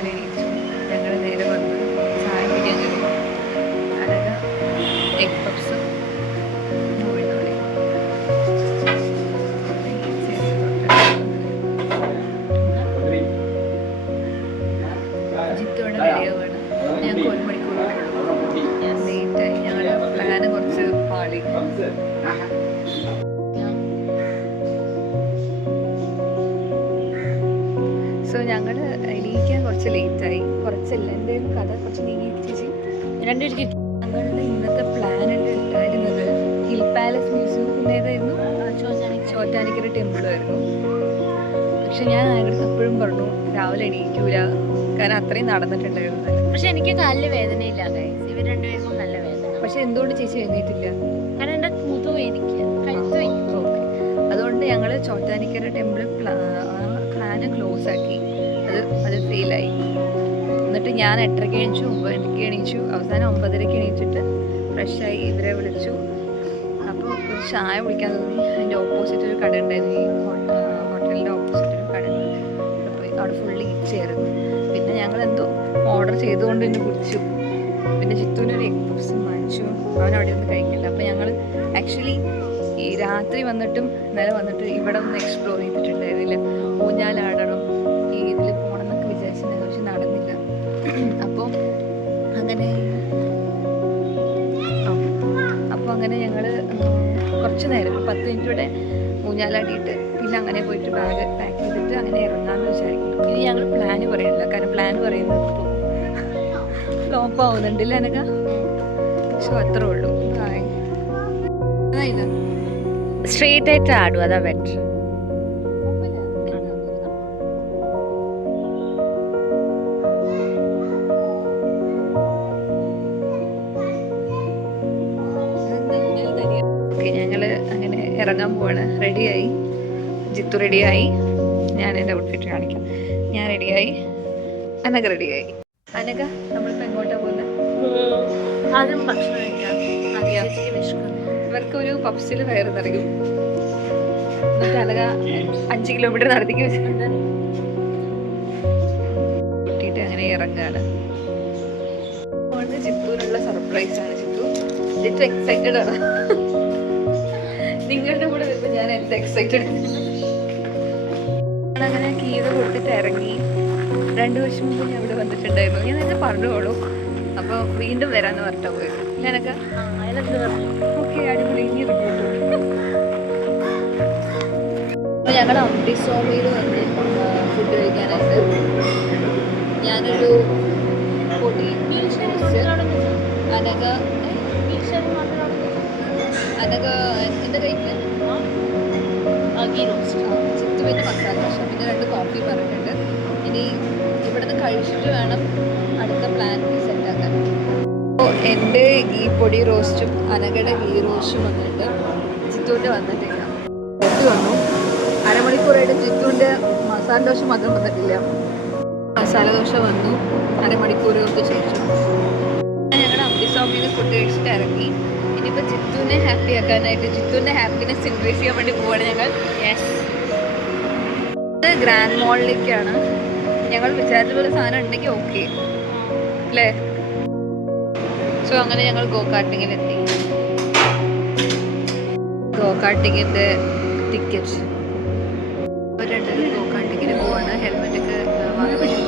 രാവിലെ എണീച്ചു. ഞങ്ങൾ നേരെ വന്ന് ചായ കുടിക്കാൻ കയറി. അതൊക്കെ എഗ് പപ്സും ജിത്തോടെ റെഡിയാവാണ്. ഞങ്ങൾക്ക് 1 മണിക്കൂറുള്ളൂ. ലേറ്റായി. ഞങ്ങളുടെ പ്ലാന് കുറച്ച് പാളി. സോ ഞങ്ങൾ എണീക്കാൻ കുറച്ച് ലേറ്റായി. കുറച്ചല്ല, എന്തായാലും കഥ കുറച്ച് നീങ്ങി ചേച്ചി. ഞങ്ങളുടെ ഇന്നത്തെ പ്ലാനിൽ ഉണ്ടായിരുന്നത് ഹിൽ പാലസ് മ്യൂസിയം, പിന്നെ ഏതായിരുന്നു ചോറ്റാനിക്കര ടെമ്പിളായിരുന്നു. പക്ഷെ ഞാൻ അതിനടുത്ത് എപ്പോഴും പറഞ്ഞു രാവിലെ എണീക്കൂല, കാരണം അത്രയും നടന്നിട്ടുണ്ടായിരുന്നു. പക്ഷെ എനിക്ക് കാലില് വേദനയില്ല, ഇവർ രണ്ടുപേർക്കും നല്ല വേദന. പക്ഷെ എന്തുകൊണ്ട് ചേച്ചി എഴുന്നേറ്റില്ല? കാരണം എൻ്റെ മുതു വേദിക്കുക, കഴുത്ത് വയ്ക്കും. ഓക്കെ, അതുകൊണ്ട് ഞങ്ങൾ ചോറ്റാനിക്കര ടെമ്പിൾ പ്ലാന് ക്ലോസ് ആക്കി. അത് ഫെയിലായി. എന്നിട്ട് ഞാൻ 8:30 എണീച്ചു, 9:00 എണീച്ചു. അവസാനം 9:30 എണീച്ചിട്ട് ഫ്രഷായി ഇവരെ വിളിച്ചു. അപ്പോൾ ഒരു ചായ കുടിക്കാൻ തോന്നി. അതിൻ്റെ ഓപ്പോസിറ്റ് ഒരു കട ഉണ്ടായിരുന്നു, ഈ ഹോട്ടലിൻ്റെ ഓപ്പോസിറ്റ് ഒരു കട ഉണ്ട്. അവിടെ പോയി. അവിടെ ഫുള്ള് ഈച്ചയായിരുന്നു. പിന്നെ ഞങ്ങൾ എന്തോ ഓർഡർ ചെയ്തുകൊണ്ട് തന്നെ കുടിച്ചു. പിന്നെ ചിത്തൂനൊരു എഗ് പപ്സും വാങ്ങിച്ചു. അവൻ അവിടെ ഒന്നും കഴിക്കില്ല. അപ്പോൾ ഞങ്ങൾ ആക്ച്വലി ഈ രാത്രി വന്നിട്ടും ഇന്നലെ വന്നിട്ട് ഇവിടെ ഒന്ന് എക്സ്പ്ലോർ ചെയ്തിട്ടുണ്ടായിരുന്നില്ല. ഊഞ്ഞാലാടണം, ഈ ഇതിൽ പോകണം എന്നൊക്കെ വിചാരിച്ചിട്ടുണ്ടായിരുന്നു. പക്ഷെ നടന്നില്ല. അപ്പോൾ അങ്ങനെ ഞങ്ങൾ കുറച്ച് നേരം 10 മിനിറ്റ് ഇവിടെ ഊഞ്ഞാലാടിയിട്ട് പിന്നെ അങ്ങനെ പോയിട്ട് ബാഗ് പാക്ക് ചെയ്തിട്ട് അങ്ങനെ ഇറങ്ങാമെന്ന് വിചാരിക്കുന്നു. ഇനി ഞങ്ങൾ പ്ലാന് പറയണില്ല, കാരണം പ്ലാൻ പറയുന്നത് ഫ്ലോപ്പ് ആവുന്നുണ്ടല്ലേ എനക്ക. സോ അത്രേ ഉള്ളൂ. സ്ട്രെയിറ്റ് ആയിട്ട് ആടും, അതാ ബെറ്റർ. ഞങ്ങൾ അങ്ങനെ ഇറങ്ങാൻ പോവാണ്. റെഡിയായി, ജിത്തു റെഡിയായി. ഞാൻ എൻ്റെ ഔട്ട്ഫിറ്റ് കാണിക്കാം. ഞാൻ റെഡിയായി, അനക റെഡിയായി. അനക നമ്മളിപ്പോൾ എങ്ങോട്ടാണ് പോകുന്നത്? ആദ്യം ഭക്ഷണം കഴിക്കാം. ഇവർക്കൊരു പപ്സിൽ കയറി നിറയും. എന്നിട്ട് അനക 5 കിലോമീറ്റർ നടത്തിക്ക് വെച്ചിട്ടുണ്ട്. കൂട്ടിയിട്ട് അങ്ങനെ ഇറങ്ങുകയാണ്. അതുകൊണ്ട് ജിത്തുവിനുള്ള സർപ്രൈസാണ്. ജിത്തു എക്സൈറ്റഡ് ആണ്. നിങ്ങളുടെ കൂടെ വരുമ്പോൾ ഞാൻ എന്താ എക്സൈറ്റഡ്. അങ്ങനെ കീത കൊടുത്തിട്ട് ഇറങ്ങി. 2 വർഷം മുമ്പ് ഞാൻ ഇവിടെ വന്നിട്ടുണ്ടായിരുന്നു. ഞാൻ എന്നെ പറഞ്ഞോളൂ. അപ്പോൾ വീണ്ടും വരാമെന്ന് പറഞ്ഞിട്ടാണ് പോയത്. ഞാനൊക്കെ ഓക്കെ, അടിപൊളി. ഇനി റിപ്പോർട്ട്. അപ്പോൾ ഞങ്ങൾ അമൃതസ്വാമിയിൽ വന്ന് ഫുഡ് കഴിക്കാനായിട്ട് ഞാനൊരു പൊടി അനക എന്താ കഴിക്കാൻ ചിത്ത്, പിന്നെ മസാല ദോശ, പിന്നെ 2 കോഫി പറഞ്ഞിട്ടുണ്ട്. ഇനി ഇവിടുന്ന് കഴിച്ചിട്ട് വേണം അടുത്ത പ്ലാൻ സെറ്റാക്കാൻ. അപ്പോൾ എൻ്റെ ഈ പൊടി റോസ്റ്റും അനകയുടെ ഗീ റോസ്റ്റും വന്നിട്ട് ചിത്തൂൻ്റെ വന്നിട്ടില്ല. കോഫി വന്നു. അരമണിക്കൂറായിട്ട് ചിത്തൂൻ്റെ മസാല ദോശ മാത്രം വന്നിട്ടില്ല. മസാല ദോശ വന്നു അരമണിക്കൂറുകൾക്ക് ശേഷം. ഞങ്ങളുടെ അമൃതസ്വാമിയിൽ ഫുഡ് കഴിച്ചിട്ട് ഇറങ്ങി. ഇനിയിപ്പോൾ ജിത്തുവിനെ ഹാപ്പി ആക്കാനായിട്ട്, ജിത്തുവിൻ്റെ ഹാപ്പിനെസ് ഇൻക്രീസ് ചെയ്യാൻ വേണ്ടി പോവാണ് ഞങ്ങൾ. ഇത് ഗ്രാൻഡ് മോളിലേക്കാണ്. ഞങ്ങൾ വിചാരിച്ച പോലെ സാധനം ഉണ്ടെങ്കിൽ ഓക്കെ അല്ലേ. സോ അങ്ങനെ ഞങ്ങൾ ഗോകാർട്ടിങ്ങിലെത്തി. ഗോകാർട്ടിങ്ങിൻ്റെ ടിക്കറ്റ് 2 ഗോകാർട്ടിങ്ങിന് പോവാണ്. ഹെൽമെറ്റൊക്കെ വാങ്ങാൻ വേണ്ടി.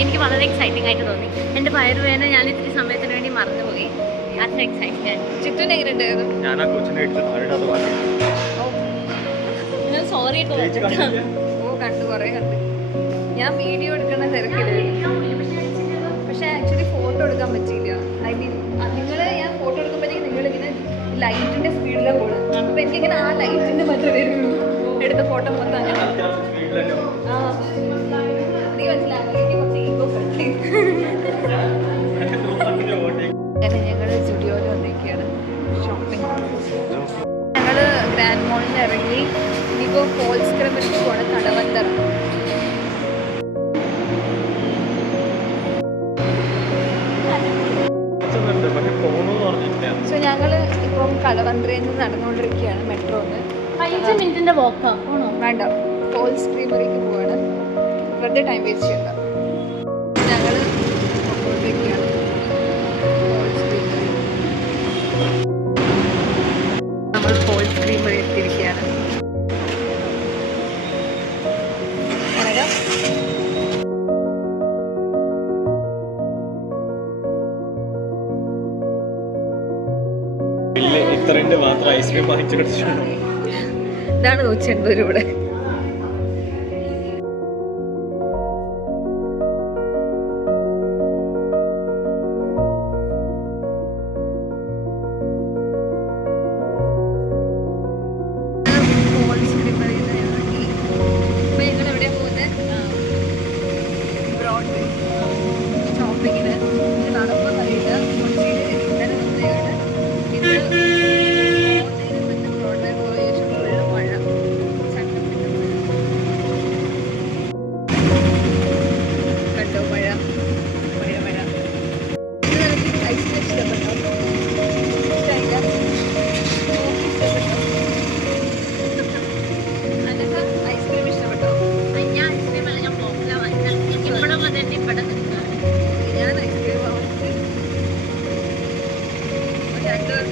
എനിക്ക് വളരെ എക്സൈറ്റിംഗ് ആയിട്ട് തോന്നി. എൻ്റെ വയറുവേദന ഞാൻ ഇത്തിരി സമയത്തിന് വേണ്ടി മറന്നുപോയി. അത്ര എക്സൈറ്റ്മെന്റ്. ചിത്തുവിന് എങ്ങനെയുണ്ടായിരുന്നു? സോറി കണ്ടു, കുറേ കണ്ടു. ഞാൻ വീഡിയോ എടുക്കുന്ന തിരക്കിലായിരുന്നു. കടവന്ത്രയിൽ നിന്ന് നടന്നുകൊണ്ടിരിക്കുകയാണ് മെട്രോന്ന്. 5 മിനിറ്റിന്റെ വോക്കാ ആണോ? വേണ്ട, ഫോൾസ് ക്രീമറിക്ക് പോവാണ്. വെറുതെ ടൈം വേസ്റ്റ് ചെയ്യണ്ട. ഞങ്ങൾ പോയിക്കൊണ്ടിരിക്കുകയാണ് ഫോൾസ് ക്രീമറി. നമ്മൾ ഫോൾസ് ക്രീമറി എത്തിയിരിക്കുകയാണ്. ഇത്രന്റെ മാത്രം ഐസ്ക്രീം വാങ്ങിച്ചു കിടച്ചു. ഇതാണ് 180 രൂപ. ഷോപ്പിങ്ങിന് നടന്നു കഴിയുക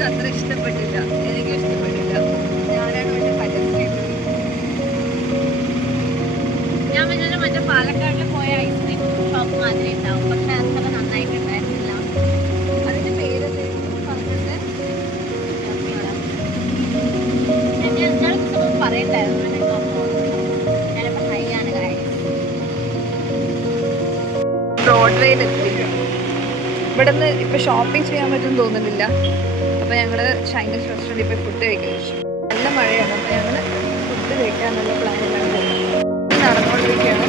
അത്ര ഇഷ്ടപ്പെട്ടില്ല, എനിക്കും ഇഷ്ടപ്പെട്ടില്ല. ഞാനാണ് മറ്റേ പരസ്യം. ഞാൻ വിചാരിച്ചു മറ്റേ പാലക്കാടിൽ പോയ ഐസ്ക്രീം ഷോപ്പ് മാതിരി ഉണ്ടാവും, പക്ഷെ അത്ര നന്നായിട്ടുണ്ടായിരുന്നില്ല. അതിന്റെ പേരല്ലേ പറഞ്ഞത്? ഞാൻ പറയണ്ടായിരുന്നു ചിലപ്പോൾ ഹൈ ആണ് കാര്യം. ബ്രോഡ്വേയിലെത്തി. ഇവിടെ നിന്ന് ഇപ്പൊ ഷോപ്പിംഗ് ചെയ്യാൻ പറ്റുമെന്ന് തോന്നുന്നില്ല. അപ്പൊ ഞങ്ങള് ചൈനീസ് റെസ്റ്റോറൻറ്റിൽ പോയി ഫുഡ് കഴിക്കാൻ വെച്ചു. നല്ല മഴയാണ്. അപ്പൊ ഞങ്ങള് ഫുഡ് കഴിക്കാന്നുള്ള പ്ലാനിലാണ് നടന്നുകൊണ്ടിരിക്കുകയാണ്.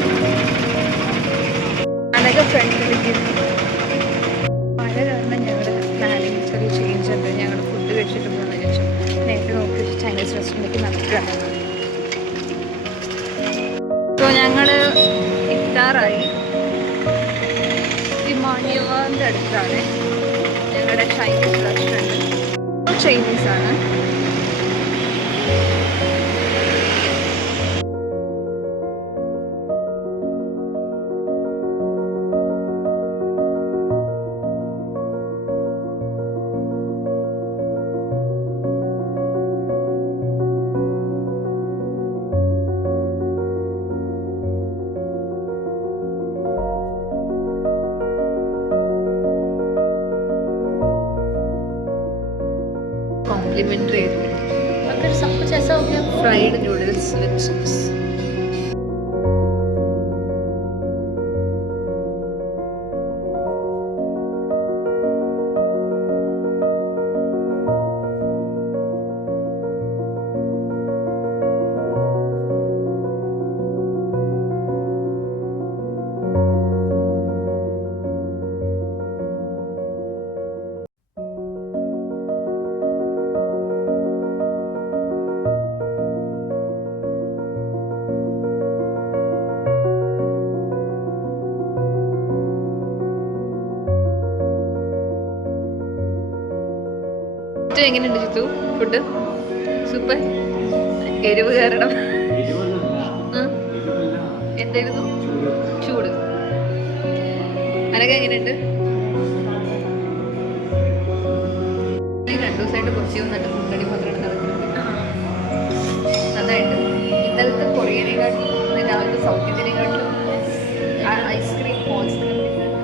അനക ഫ്രണ്ടിലേക്ക് മഴ കാരണം ഞങ്ങളുടെ പ്ലാനിങ് ചെറിയ ചേഞ്ച് ഉണ്ട്. ഞങ്ങൾ ഫുഡ് കഴിച്ചിട്ട് പോകുന്ന വിചാരിച്ചു. നേരത്തെ നോക്കി ചൈനീസ് റെസ്റ്റോറൻറ്റിലേക്ക് നടക്കുകയാണ്. സോ ഞങ്ങൾ എത്താറായി. വിമാനിയവാറിൻ്റെ അടുത്താണ് ഞങ്ങളുടെ ചൈനീസ് റെസ്റ്റോറൻറ്റ്. ചൈനീസാണ്. कॉम्प्लीमेंट्री फिर सब कुछ ऐसा हो गया. Fried noodles with sauce. എങ്ങനെയുണ്ട് ജിത്തു ഫുഡ്? സൂപ്പർ. എരിവ് കാരണം എന്തായിരുന്നു? ചൂട്. അനക്ക് എങ്ങനെയുണ്ട്? 2 ദിവസമായിട്ട് കൊച്ചി വന്നിട്ട് ഫുഡടി മാത്രമാണ് നടക്കുന്നത്. നന്നായിട്ട്. ഇന്നലത്തെ കൊറിയനെക്കാട്ടിലും രാവിലത്തെ സൗത്ത് ഇന്ത്യനെക്കാട്ടിലും ഐസ്ക്രീം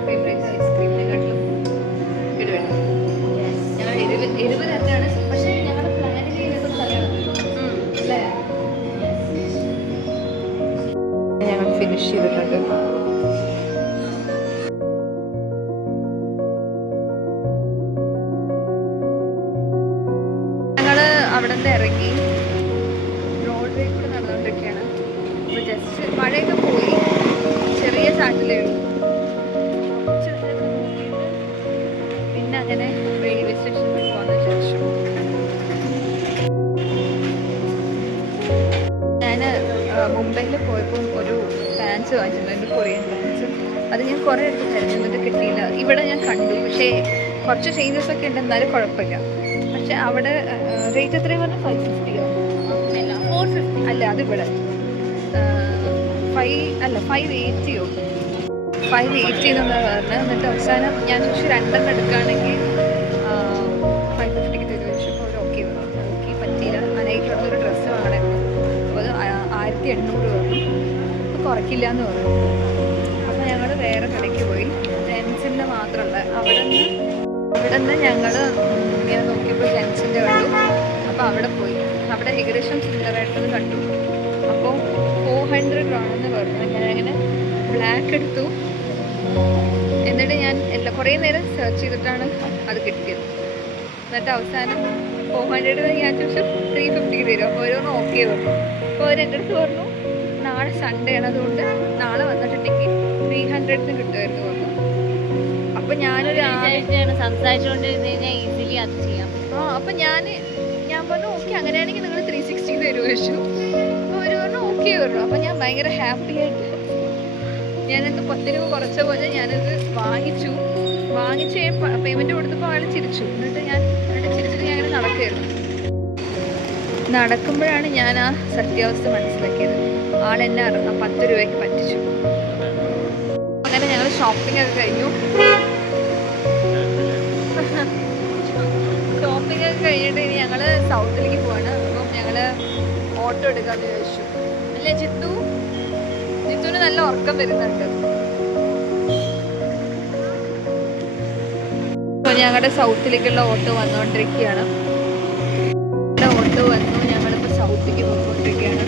ഫേവറേറ്റ് ഐസ്ക്രീമിനെക്കാട്ടിലും ഇടുവേണ്ട. എരിവ് തന്നെയാണ്, പക്ഷേ ഞങ്ങളുടെ പ്ലാൻ ചെയ്യുന്നത് സ്ഥലമാണ് അല്ലേ? ഞങ്ങൾ ഫിനിഷ് ചെയ്തിട്ടുണ്ട്. ഞങ്ങൾ അവിടെ നിന്ന് ഇറങ്ങി ബ്രോഡ്വേ കൂടെ നടന്നുകൊണ്ടിരിക്കുകയാണ്. അപ്പോൾ ജസ്റ്റ് മഴയൊക്കെ പോയി, ചെറിയ ചാറ്റിലേ ഉള്ളൂ. പിന്നെ അങ്ങനെ റെയിൽവേ സ്റ്റേഷനിൽ പോകാമെന്ന് വിചാരിച്ചു. ഞാൻ മുംബൈയിൽ പോയപ്പോൾ ഒരു പാൻസ് വാങ്ങിച്ചിട്ടുണ്ട്, കൊറിയൻ പാൻസ്. അത് ഞാൻ കുറേ എടുത്ത് തിരഞ്ഞെന്നിട്ട് കിട്ടിയില്ല. ഇവിടെ ഞാൻ കണ്ടു, പക്ഷേ കുറച്ച് ചേഞ്ചസ് ഒക്കെ ഉണ്ട്, എന്നാലും കുഴപ്പമില്ല. പക്ഷെ അവിടെ റേറ്റ് എത്രയും പറഞ്ഞാൽ 550 450. അല്ല അതിവിടെ 580 580 എന്നാണ് പറഞ്ഞത്. എന്നിട്ട് അവസാനം ഞാൻ ചോദിച്ചു 2 എടുക്കുകയാണെങ്കിൽ 550 തരുമോ ചോദിച്ചപ്പോൾ അവർ ഓക്കെ പറഞ്ഞു. ഓക്കെ പറ്റിയില്ല. അനേക്കുള്ളൊരു ഡ്രസ്സ് വാങ്ങണമായിരുന്നു. അപ്പോൾ അത് 1800 പറഞ്ഞു. അപ്പോൾ കുറയ്ക്കില്ല എന്ന് പറഞ്ഞു. അപ്പോൾ ഞങ്ങൾ വേറെ കടയ്ക്ക് പോയി. ജെൻസിൻ്റെ മാത്രമുള്ള അവിടെ നിന്ന് ഞങ്ങൾ ഇങ്ങനെ നോക്കിയപ്പോൾ ജെൻസിൻ്റെ കണ്ടു. അപ്പോൾ അവിടെ പോയി. അവിടെ ഏകദേശം സിമിലറായിട്ടത് കണ്ടു. അപ്പോൾ 400 ആണെന്ന് പറഞ്ഞു. ഞാനങ്ങനെ ബ്ലാക്ക് എടുത്തു. എന്നിട്ട് ഞാൻ കുറേ നേരം സെർച്ച് ചെയ്തിട്ടാണ് അത് കിട്ടിയത്. എന്നിട്ട് അവസാനം 400 ഞാൻ ചോദിച്ചു 350 തരും. അപ്പോൾ ഓരോന്ന് ഓക്കെ പറഞ്ഞു. അപ്പോൾ അവർ എൻ്റെ അടുത്ത് പറഞ്ഞു നാളെ സൺഡേ ആണ്, അതുകൊണ്ട് നാളെ വന്നിട്ടുണ്ടെങ്കിൽ 300 കിട്ടുമായിരുന്നു പറഞ്ഞു. അപ്പോൾ ഞാനൊരു സംസാരിച്ചുകൊണ്ടിരുന്ന് കഴിഞ്ഞാൽ ഈസിലി അത് ചെയ്യാം. അപ്പോൾ ഞാൻ പറഞ്ഞു ഓക്കെ അങ്ങനെയാണെങ്കിൽ നിങ്ങൾ 360 തരുമോ ചോദിച്ചു. അപ്പോൾ അവർ പറഞ്ഞു ഓക്കെ പറഞ്ഞു. അപ്പോൾ ഞാൻ ഭയങ്കര ഹാപ്പി ആയിട്ട് ഞാനത് 10 രൂപ കുറച്ച പോലെ ഞാനത് വാങ്ങിച്ച് പേയ്മെൻറ്റ് കൊടുത്തപ്പോൾ ആൾ ചിരിച്ചു. എന്നിട്ട് ചിരിച്ചിട്ട് ഞാൻ അങ്ങനെ നടക്കുകയായിരുന്നു. നടക്കുമ്പോഴാണ് ഞാൻ ആ സത്യാവസ്ഥ മനസ്സിലാക്കിയത്. ആളെന്നെ 10 രൂപയ്ക്ക് പറ്റിച്ചു. അങ്ങനെ ഞങ്ങൾ ഷോപ്പിംഗ് ഒക്കെ കഴിഞ്ഞു. ഷോപ്പിംഗ് ഒക്കെ കഴിഞ്ഞിട്ട് ഇനി ഞങ്ങൾ സൗത്തിലേക്ക് പോവാണ്. അപ്പം ഞങ്ങൾ ഓട്ടോ എടുക്കാമെന്ന് ചോദിച്ചു. അല്ലേ ജിത്തുവിന് നല്ല ഉറക്കം വരുന്നുണ്ട്. അപ്പോൾ ഞങ്ങളുടെ സൗത്തിലേക്കുള്ള ഓട്ടോ വന്നുകൊണ്ടിരിക്കുകയാണ്. ഓട്ടോ വന്നു. ഞങ്ങളിപ്പോൾ സൗത്തിലേക്ക് പോയിക്കൊണ്ടിരിക്കുകയാണ്.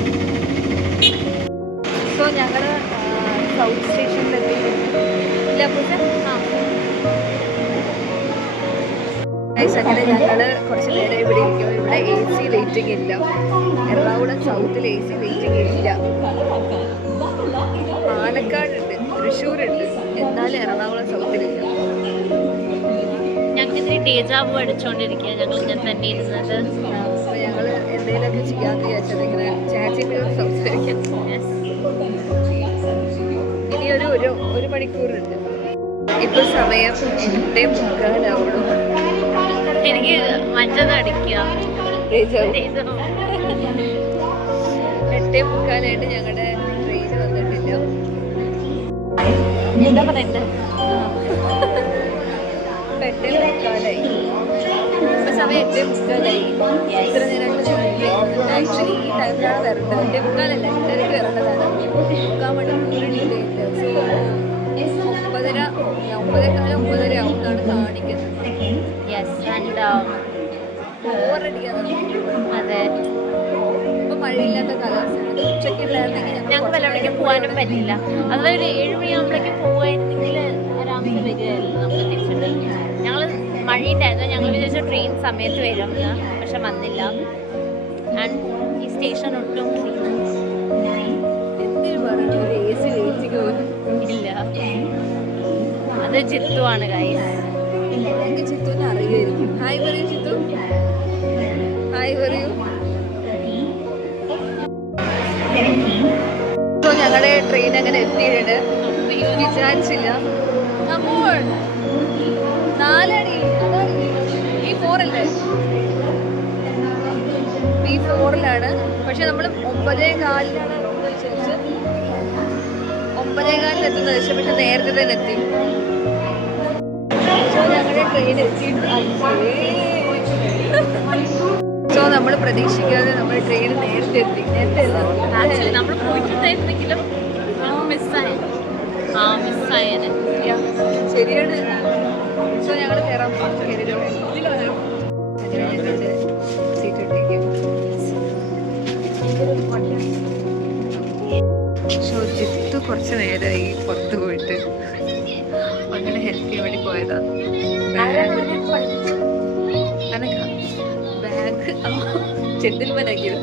സോ ഞങ്ങൾ സൗത്ത് സ്റ്റേഷനിലെത്തിയിട്ടുണ്ട്. ഇല്ല അപ്പോൾ അങ്ങനെ ഞങ്ങൾ കുറച്ച് നേരം ഇവിടെ ഇരിക്കും. ഇവിടെ AC വെയിറ്റിംഗ് ഇല്ല. എറണാകുളം സൗത്തിൽ AC വെയിറ്റിംഗ് ഇല്ല. പാലക്കാടുണ്ട്, തൃശ്ശൂരുണ്ട്, എന്നാലും എറണാകുളം സൗത്തിലില്ല. ഞങ്ങൾക്ക് ഇതിന് ഡേജാബു അടിച്ചുകൊണ്ടിരിക്കുക. ഞങ്ങൾ ഇങ്ങനെ തന്നെ ഇരുന്നത്. അപ്പോൾ ഞങ്ങൾ എന്തെങ്കിലുമൊക്കെ ചെയ്യാമെന്ന് വിചാരിച്ചത് ഇങ്ങനെ ചാച്ചിനോട് സംസാരിക്കാം. ഇനി ഒരു മണിക്കൂറുണ്ട്. ഇപ്പോൾ സമയം 8:45 എനിക്ക് മറ്റത് അടിക്കുക. 8:45 ഞങ്ങളുടെ ട്രെയിൻ വന്നിട്ടില്ല. എന്താ പറയണ്ടേ? 8:45 ഇപ്പം സമയം 8:45. ഇത്ര നേരമായിട്ട് ആക്ച്വലി ഈ ടൈമിലാണ് വരേണ്ടത്. 8:45 8:30 വരേണ്ടതാണ്. 3/4 മണിക്കൂർ ഡിലേ ഉണ്ട്. സോ 9:30 ആവുന്നതാണ് കാണിക്കുന്നത്. ബോറടിക്കാതെ. അതെ, ഇപ്പം മഴയില്ലാത്ത കാലാവസ്ഥയാണ്. ഉച്ചയ്ക്കുണ്ടായിരുന്നെങ്കിൽ ഞങ്ങൾക്ക് വല്ലവിടേക്കും പോകാനും പറ്റില്ല. അതുപോലെ ഒരു 7 മണിയാകുമ്പോഴേക്കും പോകുമായിരുന്നെങ്കിൽ ആരാമത്തെ വരികയായിരുന്നു നമുക്ക് തിരിച്ചിട്ട്. ഞങ്ങൾ മഴയുണ്ടായിരുന്നു. ഞങ്ങൾ വിചാരിച്ച ട്രെയിൻ സമയത്ത് വരും, പക്ഷെ വന്നില്ല. ആൻഡ് ഈ സ്റ്റേഷൻ ഒട്ടും എന്തിനു പറഞ്ഞു ഒരു AC വെയിറ്റിംഗ് പോലും ഇല്ല. അത് ജിത്തുവാണ് ഗൈസ്. എനിക്ക് ചിത്തുവിനെ അറിയായിരിക്കും. ഹായ് പറയൂ ചിത്തു. ഹായ് പറയൂ. സോ ഞങ്ങളുടെ ട്രെയിൻ അങ്ങനെ എത്തിയിട്ടുണ്ട്. വിചാരിച്ചില്ല. അപ്പോൾ 4 അടി P4 അല്ലേ? P4-ലാണ്. പക്ഷെ നമ്മൾ 9:15 വിചാരിച്ച് 9:15 എത്തുന്നത് പക്ഷെ നേരത്തെ തന്നെ എത്തി. സോ ഞങ്ങളുടെ ട്രെയിൻ എത്തിയിട്ട് സോ നമ്മൾ പ്രതീക്ഷിക്കാതെ നമ്മുടെ ട്രെയിൻ നേരത്തെ എത്തി. ആക്ച്വലി നമ്മൾ പോയിട്ടുണ്ടായിരുന്നെങ്കിലും മിസ്സായത്. ശരിയാണ്. സോ ഞങ്ങൾ കയറാൻ സീറ്റ് ഇട്ടേക്കും. സോ ജിത്തു കുറച്ച് നേരമായി പുറത്ത് പോയിട്ട് അങ്ങനെ ഹെൽപ്പ് ചെയ്യാൻ വേണ്ടി പോയതാണ്. ബാഗ് ചെന്തിൽമനാക്കിയത്.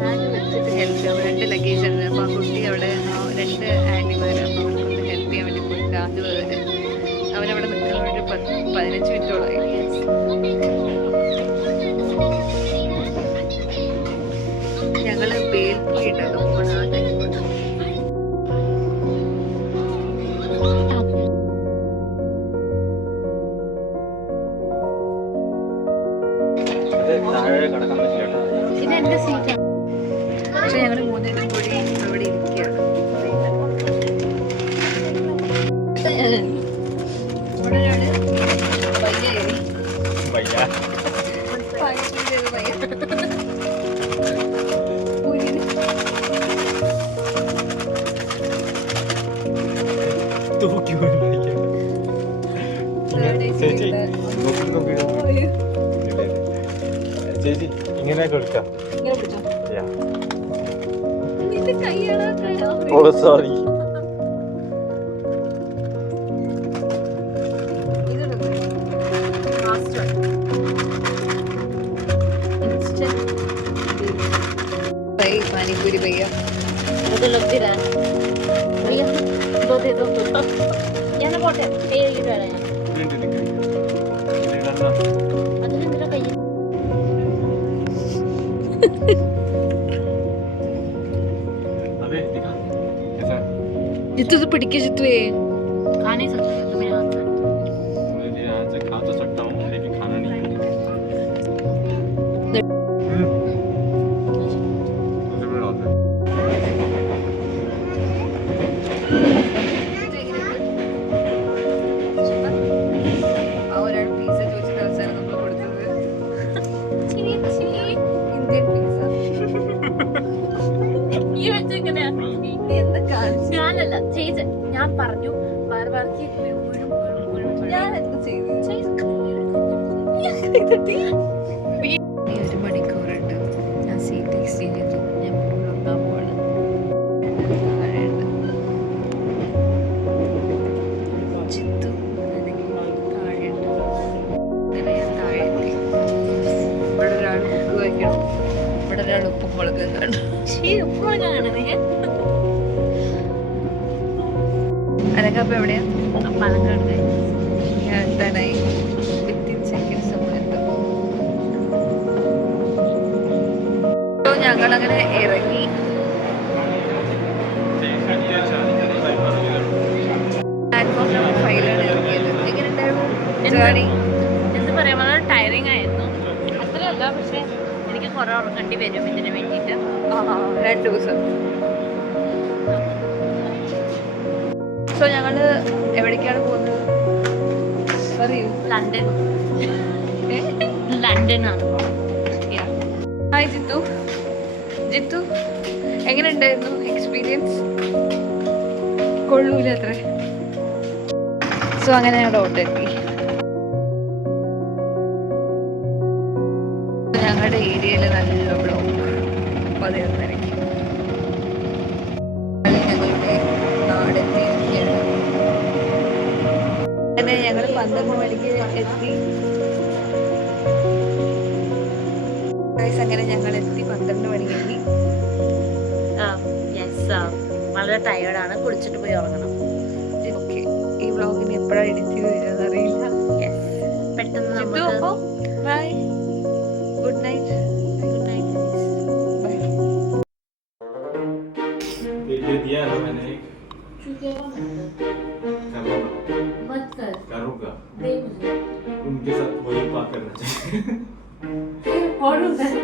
ബാഗ് വെച്ചിട്ട് ഹെൽപ്പ് ചെയ്യാം. 2 ലഗേജ് ഉണ്ട്. അപ്പോൾ ആ കുട്ടി അവിടെ 2 ആൻറ്റിമാർ അപ്പോൾ അവർക്കൊന്ന് ഹെൽപ്പ് ചെയ്യാൻ വേണ്ടി പോയിട്ട് അത് അവനവിടെ നിൽക്കാൻ വേണ്ടി 15 മിനിറ്റോളായി. ഞങ്ങൾ ബേൽപുരി ഉണ്ടല്ലോ ഓണാട്ടെ. പൊക്കി പോയിരിക്കാം. ചേച്ചി ചേച്ചി ഇങ്ങനെ കൊടുക്കാം. ഇങ്ങനെ പിടിച്ചോ. Yeah. നിന്റെ കൈയാണ് Oh, sorry. पानीपुरी भैया मुझे लगती रहा भैया दो दे दो ഞാൻ പോട്ടെ കൈ കഴുകിട്ട് വരാം ഞാൻ അതിലെന്തിനാ കൈ जितू तो पिट के जितू है खा नहीं सकते तो मेरे हाथ से मुझे यहाँ से खा तो सकता हूँ लेकिन खाना नहीं है. ഞാനല്ല ചെയ്ത് ഞാൻ പറഞ്ഞു ബാർബാർക്ക് ഒരു മണിക്കൂറുണ്ട് ഞാൻ സീറ്റ് എക്സ്ചേഞ്ച് ചെയ്തു. ഞാൻ നോക്കാൻ പോവാണ്. താഴെയുണ്ട് ചിത്തു താഴെയുണ്ട്. അങ്ങനെ ഞാൻ താഴെ എത്തി. ഇവിടെ ഒരാൾ ഉപ്പ് വയ്ക്കണം, ഇവിടെ ഒരാൾ ഉപ്പും മുളകും കണ്ടു. അനക്കപ്പം എവിടെയാ? പാലക്കാട് ഞാൻ എത്താനായി. 15 seconds എത്തും. ഞങ്ങളങ്ങനെ ഇറങ്ങി. പ്ലാറ്റ്ഫോം നമ്പർ 5ലാണ് ഇറങ്ങിയത്. എങ്ങനെയുണ്ടായിരുന്നു ജേർണി? എന്ത് പറയാ വളരെ ടയറിങ് ആയിരുന്നു. അത്രയല്ല, പക്ഷെ എനിക്ക് കുറെ ഉറങ്ങേണ്ടി വരും ഇതിന് വേണ്ടിയിട്ട്. 2 ദിവസം. സോ ഞങ്ങള് എവിടേക്കാണ് പോകുന്നത് പറയൂ. ലണ്ടൻ ലണ്ടനാണ്. ഹായ് ജിത്തു. ജിത്തു എങ്ങനെ ഉണ്ടായിരുന്നു എക്സ്പീരിയൻസ്? കൊള്ളൂല അത്ര. സോ അങ്ങനെ ഞങ്ങളുടെ ഓട്ടോ എത്തി. ഞങ്ങളുടെ ഏരിയയിൽ നല്ല ബ്ലോക്ക്. 11:30 ഞങ്ങളുടെ നാടെത്തിയിരിക്കുകയാണ്. അങ്ങനെ ഞങ്ങൾ 12 മണിക്ക് എത്തി. അങ്ങനെ ഞങ്ങൾ എത്തി 12 മണിക്ക്. വളരെ ടയേർഡാണ്. കുളിച്ചിട്ട് പോയി ഉറങ്ങണം. ഓക്കെ, ഈ വ്ളോഗിന് എപ്പോഴാണ് എഡിറ്റ് ചെയ്ത് തരുന്നത് അറിയില്ല. പെട്ടെന്ന് ജിത്തു, അപ്പോൾ bye, good night. Good night. Bye. ये दिया ना मैंने एक मत कर करूँगा दे मुझे उनके साथ वही बात करना चाहिए. कौन होता है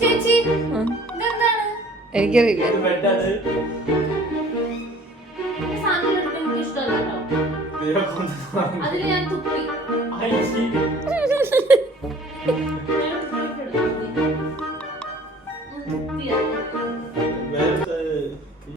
ചേച്ചി എന്താണ് എനിക്കറിയില്ല. ഇത് ബെഡാണ്. സാധനം എടുക്കാൻ ഇഷ്ടമല്ല കേട്ടോ. ദൈവം കൊണ്ടുവന്നതാണ്. അതിൽ ഞാൻ തുപ്പി ഐ,